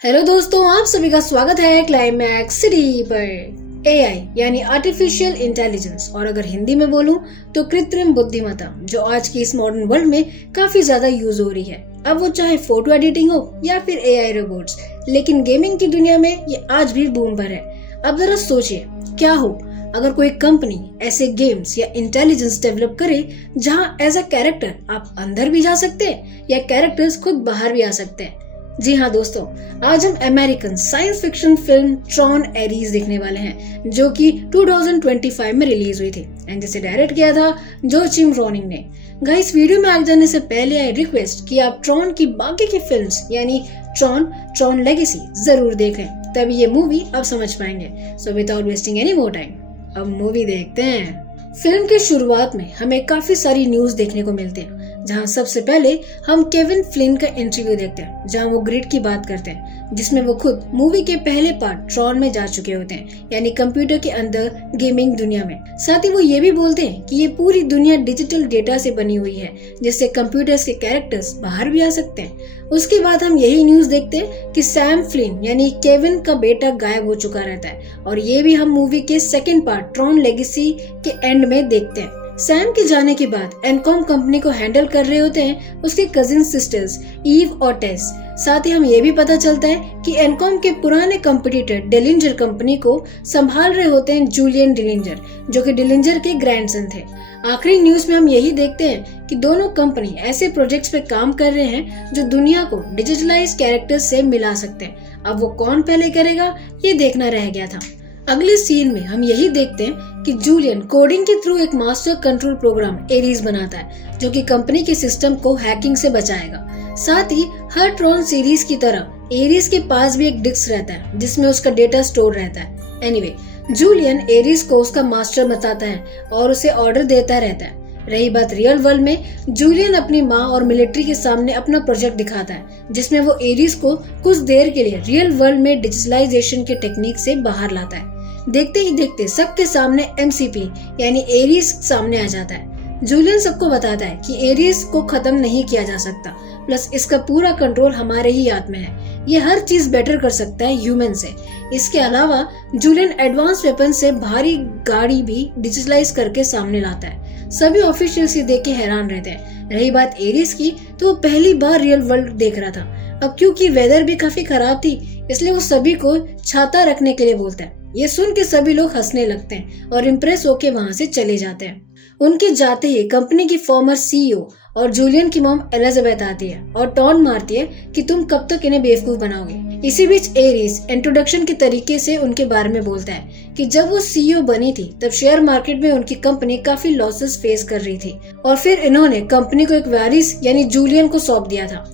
Hello दोस्तों, आप सभी का स्वागत है क्लाइमैक्स सिटी पर। एआई यानी आर्टिफिशियल इंटेलिजेंस, और अगर हिंदी में बोलूं तो कृत्रिम बुद्धिमत्ता, जो आज की इस मॉडर्न वर्ल्ड में काफी ज्यादा यूज हो रही है। अब वो चाहे फोटो एडिटिंग हो या फिर एआई रोबोट्स, लेकिन गेमिंग की दुनिया में ये आज भी बूम पर है। अब जरा सोचिए, क्या हो अगर कोई कंपनी ऐसे गेम्स या इंटेलिजेंस डेवलप करे जहां एज अ कैरेक्टर आप अंदर भी जा सकते हैं या कैरेक्टर्स खुद बाहर भी आ सकते हैं। जी हाँ दोस्तों, आज हम American science fiction film Tron Aries देखने वाले हैं, जो कि 2025 में रिलीज हुई थी एंड जिसे डायरेक्ट किया था जोचिम रोनिंग ने। गाइस, वीडियो में आगे जाने से पहले आई रिक्वेस्ट कि आप ट्रॉन की बाकी की फिल्म्स यानी ट्रॉन लेगेसी जरूर देखें, तभी ये मूवी आप समझ पाएंगे। So without wasting any more time, अब मूवी देखते हैं। फिल्म की शुरुआत में हमें काफी सारी न्यूज देखने को मिलती है, जहां सबसे पहले हम केविन फ्लिन का इंटरव्यू देखते हैं, जहां वो ग्रिड की बात करते हैं, जिसमें वो खुद मूवी के पहले पार्ट ट्रॉन में जा चुके होते हैं, यानी कंप्यूटर के अंदर गेमिंग दुनिया में। साथ ही वो ये भी बोलते हैं कि ये पूरी दुनिया डिजिटल डेटा से बनी हुई है, जिससे कंप्यूटर्स के कैरेक्टर्स बाहर भी आ सकते हैं। उसके बाद हम यही न्यूज देखते हैं कि सैम फ्लिन यानी केविन का बेटा गायब हो चुका रहता है, और ये भी हम मूवी के सेकेंड पार्ट ट्रॉन लेगेसी के एंड में देखते हैं। सैम के जाने के बाद एनकॉम कंपनी को हैंडल कर रहे होते हैं उसके कजिन सिस्टर्स ईव और टेस। साथ ही हम ये भी पता चलता है कि एनकॉम के पुराने कंपटीटर डिलिंजर कंपनी को संभाल रहे होते हैं जूलियन डिलिंजर, जो कि डिलिंजर के ग्रैंडसन थे। आखिरी न्यूज में हम यही देखते हैं कि दोनों कंपनी ऐसे प्रोजेक्ट्स पे काम कर रहे हैं जो दुनिया को डिजिटलाइज कैरेक्टर्स से मिला सकते हैं। अब वो कौन पहले करेगा, ये देखना रह गया था। अगले सीन में हम यही देखते हैं कि जूलियन कोडिंग के थ्रू एक मास्टर कंट्रोल प्रोग्राम एरीज बनाता है, जो कि कंपनी के सिस्टम को हैकिंग से बचाएगा। साथ ही हर ट्रॉन सीरीज की तरह एरीज के पास भी एक डिस्क रहता है, जिसमें उसका डेटा स्टोर रहता है। एनीवे, जूलियन एरीज को उसका मास्टर बताता है और उसे ऑर्डर देता रहता है। रही बात रियल वर्ल्ड में, जूलियन अपनी माँ और मिलिट्री के सामने अपना प्रोजेक्ट दिखाता है, जिसमें वो एरीज को कुछ देर के लिए रियल वर्ल्ड में डिजिटलाइजेशन के टेक्निक से बाहर लाता है। देखते ही देखते सबके सामने एमसीपी यानी एरीज सामने आ जाता है। जूलियन सबको बताता है कि एरीज को खत्म नहीं किया जा सकता, प्लस इसका पूरा कंट्रोल हमारे ही हाथ में है। ये हर चीज बेटर कर सकता है ह्यूमन से। इसके अलावा जूलियन एडवांस वेपन से भारी गाड़ी भी डिजिटलाइज करके सामने लाता है। सभी ऑफिशियल्स ये देख के हैरान रहते हैं। रही बात एरीज की, तो वो पहली बार रियल वर्ल्ड देख रहा था। अब क्योंकि वेदर भी काफी खराब थी, इसलिए वो सभी को छाता रखने के लिए बोलता है। ये सुन के सभी लोग हंसने लगते हैं और इम्प्रेस होके वहाँ से चले जाते हैं। उनके जाते ही कंपनी की फॉर्मर सीईओ और जूलियन की मॉम एलिजाबेथ आती है और टॉन्ट मारती है कि तुम कब तक इन्हें बेवकूफ बनाओगे। इसी बीच एरीज इंट्रोडक्शन के तरीके से उनके बारे में बोलता है कि जब वो सीईओ बनी थी तब शेयर मार्केट में उनकी कंपनी काफी लॉसेस फेस कर रही थी, और फिर इन्होंने कंपनी को एक वारिस यानी जूलियन को सौंप दिया था।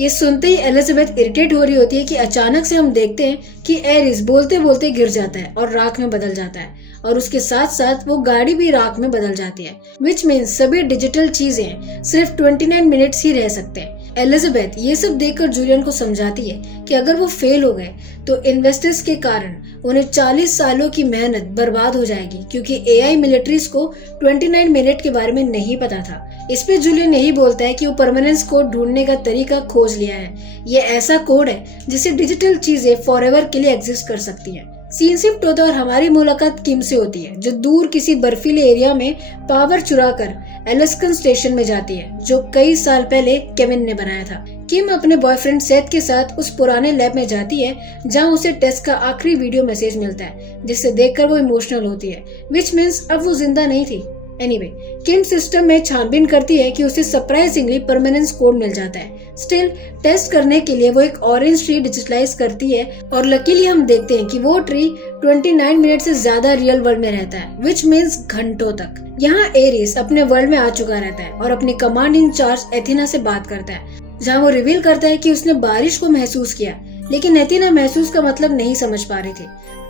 ये सुनते ही एलिजाबेथ इरिटेट हो रही होती है कि अचानक से हम देखते हैं कि एरिस बोलते बोलते गिर जाता है और राख में बदल जाता है, और उसके साथ साथ वो गाड़ी भी राख में बदल जाती है, विच मीन्स सभी डिजिटल चीजें सिर्फ 29 मिनट्स ही रह सकते हैं। एलिजाबेथ ये सब देखकर जूलियन को समझाती है कि अगर वो फेल हो गए तो इन्वेस्टर्स के कारण उन्हें 40 सालों की मेहनत बर्बाद हो जाएगी, क्योंकि एआई मिलिट्रीज को 29 मिनट के बारे में नहीं पता था। इस पे जूलियन यही बोलता है कि वो परमानेंस कोड ढूंढने का तरीका खोज लिया है। ये ऐसा कोड है जिससे डिजिटल चीजें फॉरएवर के लिए एग्जिस्ट कर सकती हैं। सीन शिफ्ट होता है और हमारी मुलाकात किम से होती है, जो दूर किसी बर्फीले एरिया में पावर चुरा कर एलस्कन स्टेशन में जाती है, जो कई साल पहले केविन ने बनाया था। किम अपने बॉयफ्रेंड सेथ के साथ उस पुराने लैब में जाती है, जहां उसे टेस्ट का आखिरी वीडियो मैसेज मिलता है, जिसे देखकर वो इमोशनल होती है, विच मीन्स अब वो जिंदा नहीं थी। एनीवे, किम सिस्टम में छानबीन करती है कि उसे सरप्राइजिंगली परमानेंस कोड मिल जाता है। स्टिल टेस्ट करने के लिए वो एक ऑरेंज ट्री डिजिटलाइज करती है, और लकीली हम देखते हैं कि वो ट्री 29 मिनट से ज्यादा रियल वर्ल्ड में रहता है, विच मीन्स घंटों तक। यहाँ एरिस अपने वर्ल्ड में आ चुका रहता है और अपनी कमांड इन चार्ज एथिना से बात करता है, जहाँ वो रिवील करता है कि उसने बारिश को महसूस किया, लेकिन एथिना महसूस का मतलब नहीं समझ पा रही थी।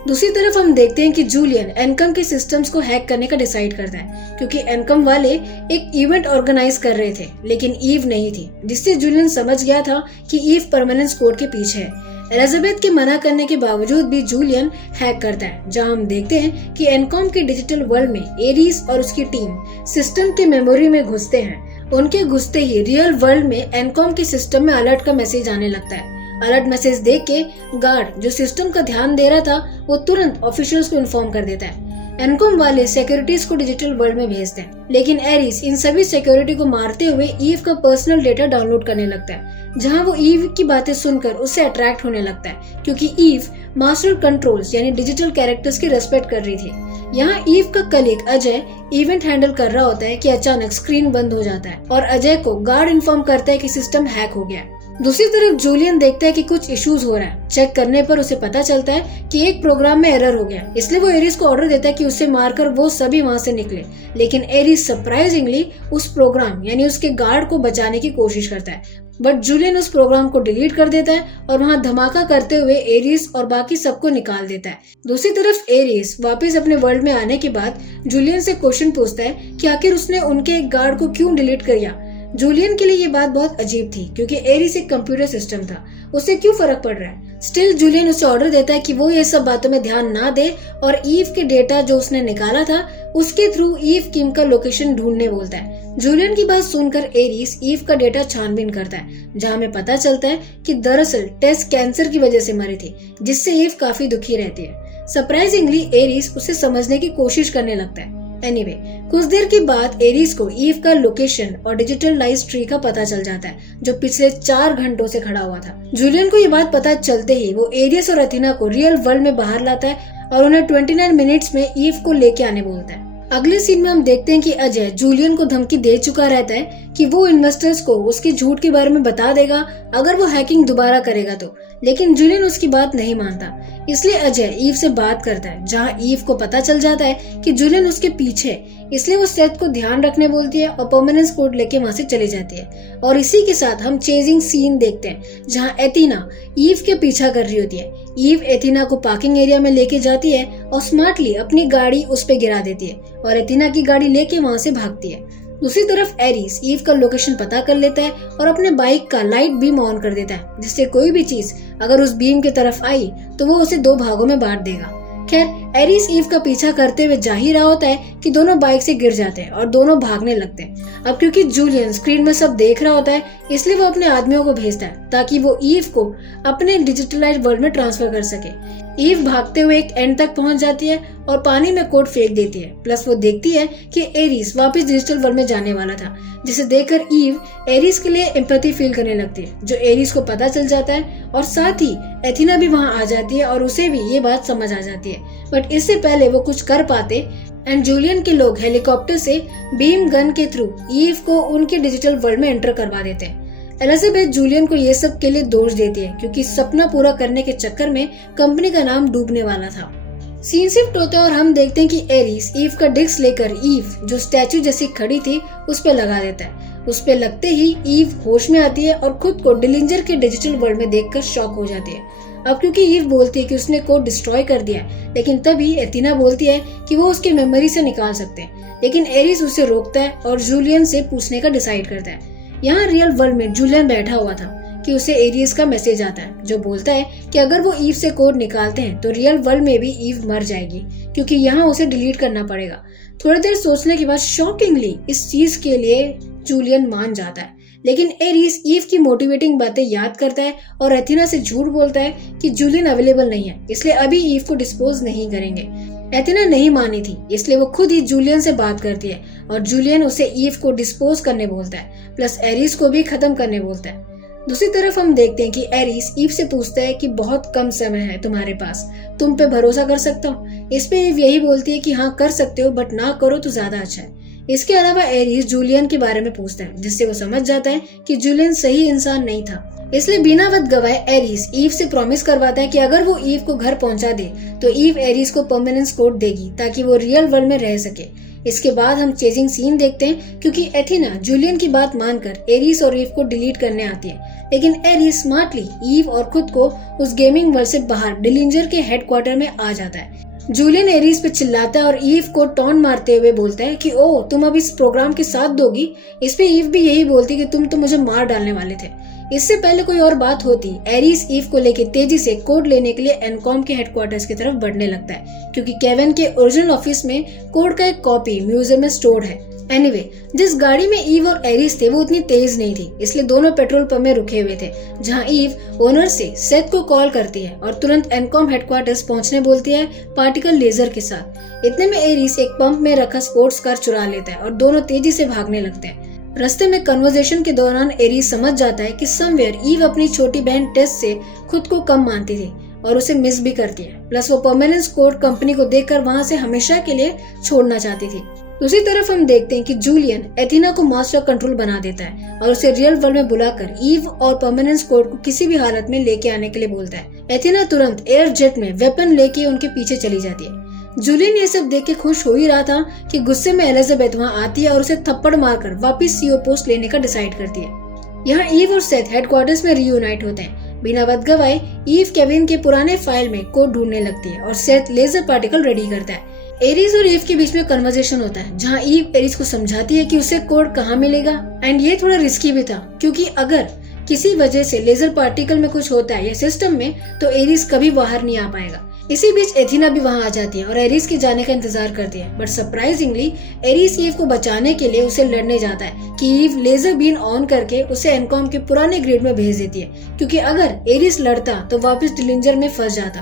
दूसरी तरफ हम देखते हैं कि जूलियन एनकम के सिस्टम्स को हैक करने का डिसाइड करता है, क्योंकि एनकम वाले एक इवेंट ऑर्गेनाइज कर रहे थे, लेकिन ईव नहीं थी, जिससे जूलियन समझ गया था कि ईव परमानेंस कोड के पीछे है। एलिजाबेथ के मना करने के बावजूद भी जूलियन हैक करता है, जहां हम देखते हैं कि एनकॉम के डिजिटल वर्ल्ड में एरीज और उसकी टीम सिस्टम के मेमोरी में घुसते हैं। उनके घुसते ही रियल वर्ल्ड में एनकॉम के सिस्टम में अलर्ट का मैसेज आने लगता है। अलर्ट मैसेज देख के गार्ड जो सिस्टम का ध्यान दे रहा था वो तुरंत ऑफिशियल्स को इन्फॉर्म कर देता है। एनकॉम वाले सिक्योरिटीज को डिजिटल वर्ल्ड में भेजते हैं, लेकिन एरिस इन सभी सिक्योरिटी को मारते हुए ईव का पर्सनल डेटा डाउनलोड करने लगता है, जहां वो ईव की बातें सुनकर उससे अट्रैक्ट होने लगता है, क्योंकि ईव मास्टर कंट्रोल्स यानी डिजिटल कैरेक्टर्स की रेस्पेक्ट कर रही थी। यहाँ ईव का कलीग अजय इवेंट हैंडल कर रहा होता है कि अचानक स्क्रीन बंद हो जाता है और अजय को गार्ड इन्फॉर्म करता है कि सिस्टम हैक हो गया है। दूसरी तरफ जूलियन देखता है कि कुछ इश्यूज हो रहा है। चेक करने पर उसे पता चलता है कि एक प्रोग्राम में एरर हो गया, इसलिए वो एरिस को ऑर्डर देता है कि उसे मारकर वो सभी वहाँ से निकले। लेकिन एरिस सरप्राइजिंगली उस प्रोग्राम यानी उसके गार्ड को बचाने की कोशिश करता है, बट जूलियन उस प्रोग्राम को डिलीट कर देता है और वहाँ धमाका करते हुए एरिस और बाकी सबको निकाल देता है। दूसरी तरफ एरिस वापस अपने वर्ल्ड में आने के बाद जूलियन से क्वेश्चन पूछता है कि आखिर उसने उनके एक गार्ड को क्यों डिलीट किया। जूलियन के लिए ये बात बहुत अजीब थी, क्योंकि एरिस एक कंप्यूटर सिस्टम था, उसे क्यों फर्क पड़ रहा है। स्टिल जूलियन उसे ऑर्डर देता है कि वो ये सब बातों में ध्यान ना दे और ईव के डेटा जो उसने निकाला था उसके थ्रू ईव किम का लोकेशन ढूंढने बोलता है। जूलियन की बात सुनकर एरिस ईव का डेटा छानबीन करता है, जहाँ में पता चलता है कि दरअसल टेस कैंसर की वजह से मरी थी, जिससे ईव काफी दुखी रहती है। सरप्राइजिंगली एरिस उसे समझने की कोशिश करने लगता है। एनीवे, कुछ देर के बाद एरिस को ईव का लोकेशन और डिजिटल लाइफ ट्री का पता चल जाता है, जो पिछले 4 घंटों से खड़ा हुआ था। जूलियन को ये बात पता चलते ही वो एरिस और एथिना को रियल वर्ल्ड में बाहर लाता है और उन्हें 29 मिनट्स में ईव को लेके आने बोलता है। अगले सीन में हम देखते हैं कि अजय जूलियन को धमकी दे चुका रहता है कि वो इन्वेस्टर्स को उसके झूठ के बारे में बता देगा अगर वो हैकिंग दोबारा करेगा तो, लेकिन जूलियन उसकी बात नहीं मानता। इसलिए अजय ईव से बात करता है, जहां ईव को पता चल जाता है कि जूलियन उसके पीछे है, इसलिए वो सेथ को ध्यान रखने बोलती है और परमानेंस कोड लेके वहां से चली जाती है। और इसी के साथ हम चेजिंग सीन देखते हैं, जहां एथिना ईव के पीछा कर रही होती है। ईव एथिना को पार्किंग एरिया में लेके जाती है और स्मार्टली अपनी गाड़ी उस पे गिरा देती है और एथिना की गाड़ी लेके वहां से भागती है। दूसरी तरफ एरिस ईव का लोकेशन पता कर लेता है और अपने बाइक का लाइट बीम ऑन कर देता है, जिससे कोई भी चीज अगर उस बीम की तरफ आई तो वो उसे 2 भागों में बांट देगा। खैर, एरिस ईव का पीछा करते हुए जा ही रहा होता है कि दोनों बाइक से गिर जाते हैं और दोनों भागने लगते हैं। अब क्योंकि जूलियन स्क्रीन में सब देख रहा होता है, इसलिए वो अपने आदमियों को भेजता है ताकि वो ईव को अपने डिजिटलाइज्ड वर्ल्ड में ट्रांसफर कर सके। ईव भागते हुए एक एंड तक पहुंच जाती है और पानी में कोड फेंक देती है। प्लस वो देखती है कि एरिस वापस डिजिटल वर्ल्ड में जाने वाला था, जिसे देखकर ईव एरिस के लिए एम्पैथी फील करने लगती है, जो एरिस को पता चल जाता है और साथ ही एथिना भी वहां आ जाती है और उसे भी ये बात समझ आ जाती है। बट इससे पहले वो कुछ कर पाते एंड जूलियन के लोग हेलीकॉप्टर से बीम गन के थ्रू ईव को उनके डिजिटल वर्ल्ड में एंटर करवा देते हैं। एलिजाबेथ जूलियन को ये सब के लिए दोष देती है, क्योंकि सपना पूरा करने के चक्कर में कंपनी का नाम डूबने वाला था। सीन शिफ्ट होता है और हम देखते हैं कि एरिस ईव का डिस्क लेकर ईव जो स्टैचू जैसी खड़ी थी उस पे लगा देता है। उस पे लगते ही ईव होश में आती है और खुद को डिलिंजर के डिजिटल वर्ल्ड में देखकर शॉक हो जाती है। अब क्योंकि ईव बोलती है कि उसने कोड डिस्ट्रॉय कर दिया है, लेकिन तभी एथिना बोलती है कि वो उसके मेमोरी से निकाल सकते हैं, लेकिन एरिस उसे रोकता है और जूलियन से पूछने का डिसाइड करता है। यहाँ रियल वर्ल्ड में जूलियन बैठा हुआ था कि उसे एरिस का मैसेज आता है, जो बोलता है कि अगर वो ईव से कोड निकालते हैं तो रियल वर्ल्ड में भी ईव मर जाएगी, क्योंकि यहाँ उसे डिलीट करना पड़ेगा। थोड़ी देर सोचने के बाद शॉकिंगली इस चीज के लिए जूलियन मान जाता है, लेकिन एरिस ईव की मोटिवेटिंग बातें याद करता है और एथिना से झूठ बोलता है कि जूलियन अवेलेबल नहीं है, इसलिए अभी ईव को डिस्पोज नहीं करेंगे। एथिना नहीं मानी थी, इसलिए वो खुद ही जूलियन से बात करती है और जूलियन उसे ईव को डिस्पोज करने बोलता है, प्लस एरिस को भी खत्म करने बोलता है। दूसरी तरफ हम देखते हैं कि एरिस ईव से पूछता है कि बहुत कम समय है तुम्हारे पास, तुम पे भरोसा कर सकता हूँ। इस पे ईव यही बोलती है कि हाँ कर सकते हो, बट ना करो तो ज्यादा अच्छा है। इसके अलावा एरिस जूलियन के बारे में पूछता है, जिससे वो समझ जाता है कि जूलियन सही इंसान नहीं था। इसलिए बिना वक्त गवाए एरिस ईव से प्रॉमिस करवाता है कि अगर वो ईव को घर पहुंचा दे तो ईव एरिस को परमानेंस कोड देगी ताकि वो रियल वर्ल्ड में रह सके। इसके बाद हम चेजिंग सीन देखते हैं, क्योंकि एथिना जूलियन की बात मानकर एरिस और ईव को डिलीट करने आती है, लेकिन एरिस स्मार्टली ईव और खुद को उस गेमिंग वर्ल्ड से बाहर डिलिंजर के हेडक्वार्टर में आ जाता है। जूलियन एरिस पे चिल्लाता है और ईव को टॉन्ट मारते हुए बोलता है कि ओ तुम अब इस प्रोग्राम के साथ दोगी। इस पे ईव भी यही बोलती कि तुम तो मुझे मार डालने वाले थे। इससे पहले कोई और बात होती, एरिस ईव को लेकर तेजी से कोड लेने के लिए एनकॉम के हेडक्वार्टर्स की तरफ बढ़ने लगता है, क्योंकि केविन के ओरिजिनल ऑफिस में कोड का एक कॉपी म्यूजियम में स्टोर्ड है। एनीवे, जिस गाड़ी में ईव और एरिस थे वो उतनी तेज नहीं थी, इसलिए दोनों पेट्रोल पंप में रुके हुए थे, जहां ईव ओनर से सेथ को कॉल करती है और तुरंत एनकॉम हेडक्वार्टर्स पहुंचने बोलती है पार्टिकल लेजर के साथ। इतने में एरिस एक पंप में रखा स्पोर्ट्स कार चुरा लेता है और दोनों तेजी से भागने लगते हैं। रास्ते में कन्वर्सेशन के दौरान एरिस समझ जाता है कि समवेयर ईव अपनी छोटी बहन टेस से खुद को कम मानती थी और उसे मिस भी करती है। प्लस वो परमानेंट कोड कंपनी को देखकर वहां से हमेशा के लिए छोड़ना चाहती थी। दूसरी तरफ हम देखते हैं कि जूलियन एथिना को मास्टर कंट्रोल बना देता है और उसे रियल वर्ल्ड में बुलाकर ईव और परमानेंट कोड को किसी भी हालत में लेके आने के लिए बोलता है। एथिना तुरंत एयर जेट में वेपन लेके उनके पीछे चली जाती है। जूलियन ये सब देख के खुश हो ही रहा था कि गुस्से में एलिजाबेथ वहाँ आती है और उसे थप्पड़ मारकर वापिस सीईओ पोस्ट लेने का डिसाइड करती है। यहाँ ईव और सेथ हेडक्वार्टर्स में रीयूनाइट होते हैं। बिना वक्त गवाए ईव केविन के पुराने फाइल में कोड ढूंढने लगती है और सेथ लेजर पार्टिकल रेडी करता है। एरिस और ईव के बीच में कन्वर्सेशन होता है, जहां ईव एरिस को समझाती है कि उसे कोड कहाँ मिलेगा। एंड ये थोड़ा रिस्की भी था, क्योंकि अगर किसी वजह से लेजर पार्टिकल में कुछ होता है या सिस्टम में, तो एरिस कभी बाहर नहीं आ पाएगा। इसी बीच एथिना भी वहां आ जाती है और एरिस के जाने का इंतजार करती है, बट सरप्राइजिंगली एरिस ईव को बचाने के लिए उसे लड़ने जाता है कि ईव लेजर बीन ऑन करके उसे एनकॉम के पुराने ग्रिड में भेज देती है, क्योंकि अगर एरिस लड़ता तो वापस डिलिंजर में फंस जाता,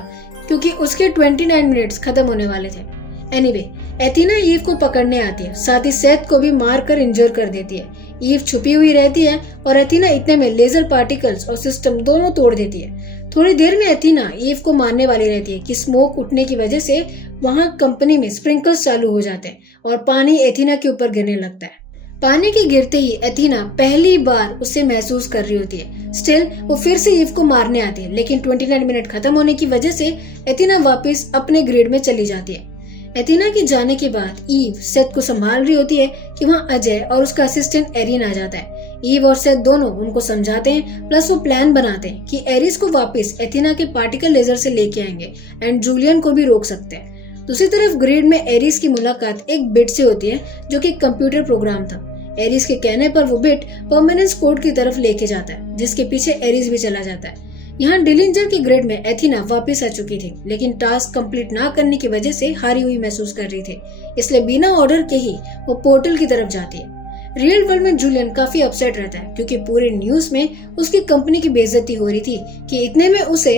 क्योंकि उसके 29 मिनट्स खत्म होने वाले थे। एनीवे, एथिना ईव को पकड़ने आती है, साथ ही सेथ को भी मारकर इंजर कर देती है। ईव छुपी हुई रहती है और एथिना इतने में लेजर पार्टिकल्स और सिस्टम दोनों तोड़ देती है। थोड़ी देर में एथिना ईव को मारने वाली रहती है कि स्मोक उठने की वजह से वहां कंपनी में स्प्रिंकल्स चालू हो जाते हैं और पानी एथिना के ऊपर गिरने लगता है। पानी के गिरते ही एथिना पहली बार उसे महसूस कर रही होती है। स्टिल वो फिर से ईव को मारने आती है, लेकिन 29 मिनट खत्म होने की वजह से एथिना वापस अपने ग्रिड में चली जाती है। एथिना के जाने के बाद ईव सेथ को संभाल रही होती है कि वहाँ अजय और उसका असिस्टेंट एरिन आ जाता है। ईव और सेथ दोनों उनको समझाते हैं, प्लस वो प्लान बनाते हैं कि एरिस को वापस एथिना के पार्टिकल लेजर से लेके आएंगे एंड जूलियन को भी रोक सकते हैं। दूसरी तरफ ग्रिड में एरिस की मुलाकात एक बिट से होती है, जो कि कंप्यूटर प्रोग्राम था। एरिस के कहने पर वो बिट परमानेंट कोड की तरफ लेके जाता है, जिसके पीछे एरिस भी चला जाता है। यहाँ डिलिंजर की ग्रिड में एथिना वापस आ चुकी थी, लेकिन टास्क कंप्लीट ना करने की वजह से हारी हुई महसूस कर रही थी, इसलिए बिना ऑर्डर के ही वो पोर्टल की तरफ जाती है। रियल वर्ल्ड में जूलियन काफी अपसेट रहता है, क्योंकि पूरे न्यूज में उसकी कंपनी की बेइज्जती हो रही थी कि इतने में उसे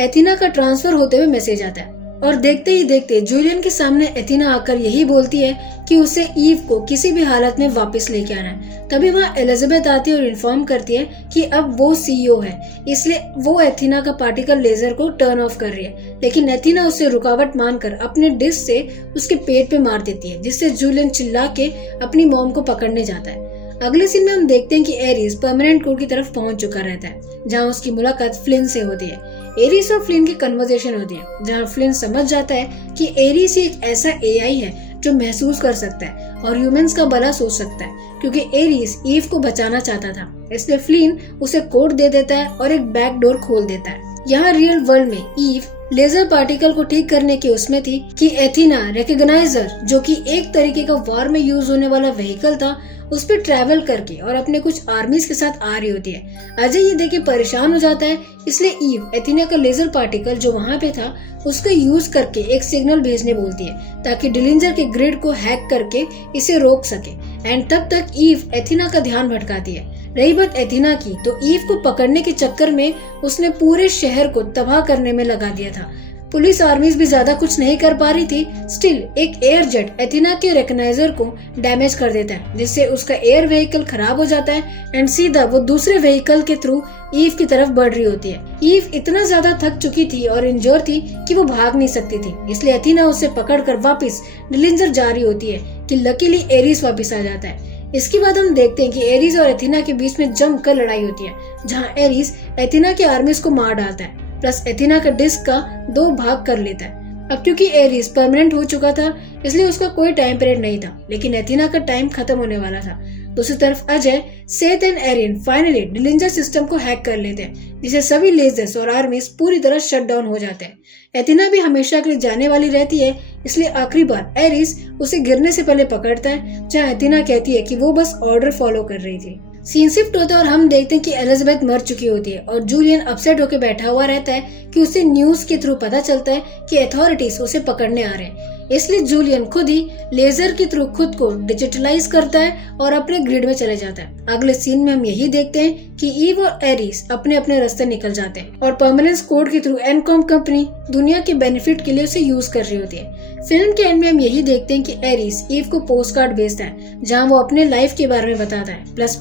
एथिना का ट्रांसफर होते हुए मैसेज आता है और देखते ही देखते जूलियन के सामने एथिना आकर यही बोलती है कि उसे ईव को किसी भी हालत में वापस लेके आना है। तभी वहाँ एलिजाबेथ आती है और इन्फॉर्म करती है कि अब वो सीईओ है, इसलिए वो एथिना का पार्टिकल लेजर को टर्न ऑफ कर रही है, लेकिन एथिना उसे रुकावट मानकर अपने डिस्क से उसके पेट पे मार देती है, जिससे जूलियन चिल्ला के अपनी मॉम को पकड़ने जाता है। अगले सीन में हम देखते हैं कि एरिस परमानेंट कोड की तरफ पहुंच चुका रहता है, जहां उसकी मुलाकात फ्लिन से होती है। एरिस और फ्लिन की कन्वर्सेशन होती है, जहां फ्लिन समझ जाता है कि एरिस एक ऐसा एआई है जो महसूस कर सकता है और ह्यूमंस का भला सोच सकता है, क्योंकि एरिस ईव को बचाना चाहता था। इसलिए फ्लिन उसे कोड दे देता है और एक बैक डोर खोल देता है। यहाँ रियल वर्ल्ड में ईव लेजर पार्टिकल को ठीक करने की उसमें थी कि एथिना रिकॉग्नाइजर, जो कि एक तरीके का वॉर में यूज होने वाला व्हीकल था, उस पर ट्रैवल करके और अपने कुछ आर्मीज के साथ आ रही होती है। अजय ये देख के परेशान हो जाता है, इसलिए ईव एथिना का लेजर पार्टिकल जो वहाँ पे था उसका यूज करके एक सिग्नल भेजने बोलती है, ताकि डिलिंजर के ग्रिड को हैक करके इसे रोक सके। एंड तब तक ईव एथिना का ध्यान भटकाती है। रही बात एथिना की, तो ईव को पकड़ने के चक्कर में उसने पूरे शहर को तबाह करने में लगा दिया था। पुलिस आर्मीज भी ज्यादा कुछ नहीं कर पा रही थी। स्टिल एक एयर जेट एथिना के रिकॉग्नाइजर को डैमेज कर देता है, जिससे उसका एयर व्हीकल खराब हो जाता है एंड सीधा वो दूसरे व्हीकल के थ्रू ईव की तरफ बढ़ रही होती है। ईव इतना ज्यादा थक चुकी थी और इंजर थी कि वो भाग नहीं सकती थी, इसलिए एथिना उसे पकड़कर वापस डिलिंजर जा रही होती है कि लकीली एरिस वापस आ जाता है। इसके बाद हम देखते हैं कि एरिस और एथिना के बीच में जमकर लड़ाई होती है, जहां एरिस एथिना के आर्मीज को मार डालता है, प्लस एथिना का डिस्क का 2 भाग कर लेता है। अब क्योंकि एरिस परमानेंट हो चुका था, इसलिए उसका कोई टाइम पीरियड नहीं था, लेकिन एथिना का टाइम खत्म होने वाला था। दूसरी तरफ Ajay, Seth and Erin finally Dillinger system को हैक कर लेते हैं, जिससे सभी लेजर्स और आर्मीज पूरी तरह शट डाउन हो जाते हैं। एथिना भी हमेशा के लिए जाने वाली रहती है, इसलिए आखिरी बार एरिस उसे गिरने से पहले पकड़ता है, जहाँ एथिना कहती है कि वो बस ऑर्डर फॉलो कर रही थी। सीन शिफ्ट होता है और हम देखते हैं कि एलिजाबेथ मर चुकी होती है और जूलियन अपसेट होकर बैठा हुआ रहता है कि उसे न्यूज के थ्रू पता चलता है कि अथॉरिटीज उसे पकड़ने आ रहे हैं। इसलिए जूलियन खुद ही लेजर के थ्रू खुद को डिजिटलाइज करता है और अपने ग्रिड में चले जाता है। अगले सीन में हम यही देखते हैं कि ईव और एरिस अपने अपने रास्ते निकल जाते हैं और परमानेंस कोड के थ्रू एनकॉम कंपनी दुनिया के बेनिफिट के लिए उसे यूज कर रही होती है। फिल्म के एंड में हम यही देखते हैं कि एरिस ईव को पोस्ट कार्ड भेजता है जहाँ वो अपने लाइफ के बारे में बताता है, प्लस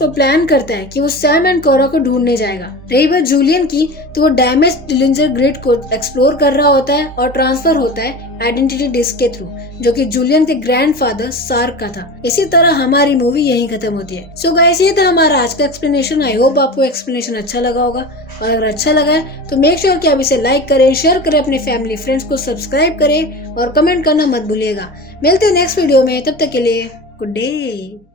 वो प्लान करता है कि वो सैम एंड कोरा को ढूंढने जाएगा। रही बात जूलियन की, तो वो डैमेज डिलिंजर ग्रिड को एक्सप्लोर कर रहा होता है और ट्रांसफर होता है आइडेंटिटी डिस्क के थ्रू, जो कि जूलियन के ग्रैंडफादर सार्क का था। इसी तरह हमारी मूवी यहीं खत्म होती है। सो गाइस, ये था हमारा आज का एक्सप्लेनेशन। आई होप आपको एक्सप्लेनेशन अच्छा लगा होगा, और अगर अच्छा लगा है तो मेक श्योर कि आप इसे लाइक करें, शेयर करें, अपने फैमिली फ्रेंड्स को सब्सक्राइब करें और कमेंट करना मत भूलिएगा। मिलते हैं नेक्स्ट वीडियो में, तब तक के लिए गुड डे।